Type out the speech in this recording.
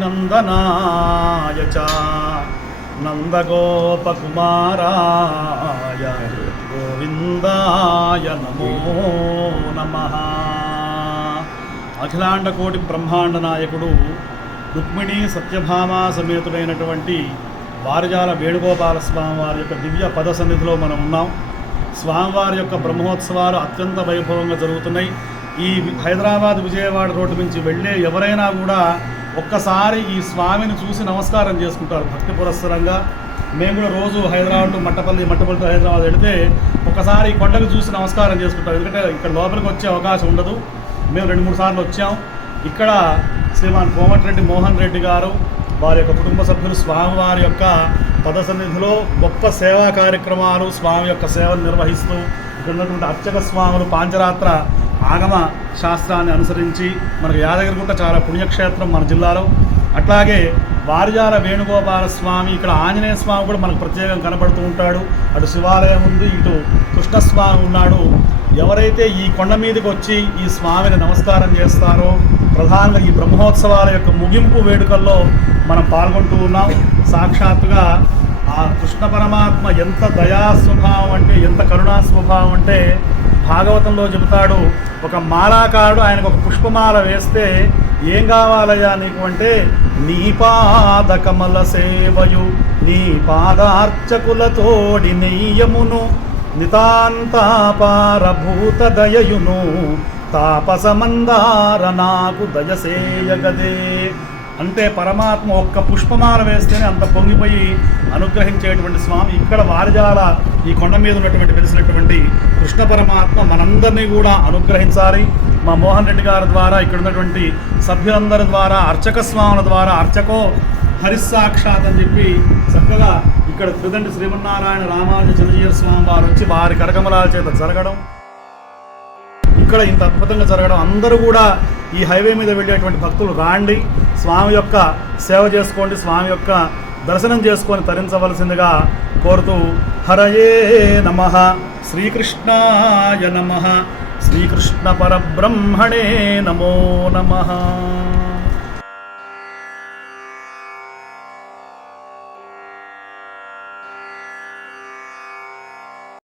నందనాయ చ నందగోపకుమారాయ గోవిందాయ నమో నమ. అఖిలాండ కోటి బ్రహ్మాండ నాయకుడు రుక్మిణి సత్యభామ సమేతుడైనటువంటి వారిజాల వేణుగోపాల స్వామి వారి యొక్క దివ్య పద సన్నిధిలో మనం ఉన్నాం. స్వామివారి యొక్క బ్రహ్మోత్సవాలు అత్యంత వైభవంగా జరుగుతున్నాయి. ఈ హైదరాబాద్ విజయవాడ రోడ్డు నుంచి వెళ్ళే ఎవరైనా కూడా ఒక్కసారి ఈ స్వామిని చూసి నమస్కారం చేసుకుంటారు భక్తి పురస్సరంగా. మేము కూడా రోజు హైదరాబాద్ టు మట్టపల్లి మట్టపల్లి హైదరాబాద్ వెళితే ఒకసారి ఈ కొండకు చూసి నమస్కారం చేసుకుంటాం ఎందుకంటే ఇక్కడ లోపలికి వచ్చే అవకాశం ఉండదు. మేము రెండు మూడు సార్లు వచ్చాం. ఇక్కడ శ్రీమాన్ కోమటిరెడ్డి మోహన్ రెడ్డి గారు వారి యొక్క కుటుంబ సభ్యులు స్వామివారి యొక్క పదసన్నిధిలో గొప్ప సేవా కార్యక్రమాలు స్వామి యొక్క సేవలు నిర్వహిస్తూ ఇక్కడ ఉన్నటువంటి అర్చక స్వాములు పాంచరాత్ర ఆగమ శాస్త్రాన్ని అనుసరించి మనకు యాదగిరిగుట్ట చాలా పుణ్యక్షేత్రం మన జిల్లాలో. అట్లాగే వారిజాల వేణుగోపాల స్వామి ఇక్కడ ఆంజనేయ స్వామి కూడా మనకు ప్రత్యేకంగా కనబడుతూ ఉంటాడు. అటు శివాలయం ఉంది ఇటు కృష్ణస్వామి ఉన్నాడు. ఎవరైతే ఈ కొండ మీదకి వచ్చి ఈ స్వామిని నమస్కారం చేస్తారో ప్రధానంగా ఈ బ్రహ్మోత్సవాల యొక్క ముగింపు వేడుకల్లో మనం పాల్గొంటూ ఉన్నాం. సాక్షాత్తుగా ఆ కృష్ణ పరమాత్మ ఎంత దయా స్వభావం అంటే ఎంత కరుణా స్వభావం అంటే భాగవతంలో చెబుతాడు ఒక మాలాకారుడు ఆయనకు ఒక పుష్పమాల వేస్తే ఏం కావాలయ్యా నీకు అంటే నీ పాద కమల సేవయు నీ పాదార్చకులతోడి నెయ్యమును నితాంతాపారభూత దయయును తాపసమందార నాకు దయసేయగదే. అంటే పరమాత్మ ఒక్క పుష్పమాల వేస్తేనే అంత పొంగిపోయి అనుగ్రహించేటువంటి స్వామి. ఇక్కడ వారిజాల ఈ కొండ మీద ఉన్నటువంటి వెలిసినటువంటి కృష్ణ పరమాత్మ మనందరినీ కూడా అనుగ్రహించాలి. మా మోహన్ రెడ్డి గారి ద్వారా ఇక్కడ ఉన్నటువంటి సభ్యులందరి ద్వారా అర్చక స్వాముల ద్వారా అర్చకో హరిస్సాక్షాత్ అని చెప్పి చక్కగా ఇక్కడ త్రిదండి శ్రీమన్నారాయణ రామానుజ చంద్రజీవ స్వామి వారు వచ్చి వారి కరకమలాల చేత జరగడం. ఇక్కడ ఇంత అద్భుతంగా జరగడం అందరూ కూడా ఈ హైవే మీద వెళ్ళేటువంటి భక్తులు రాండి. స్వామి యొక్క సేవ చేసుకోండి స్వామి యొక్క దర్శనం చేసుకొని తరించవలసిందిగా కోరుతూ హరయే నమ. శ్రీకృష్ణాయ నమ. శ్రీకృష్ణ పరబ్రహ్మణే నమో నమ.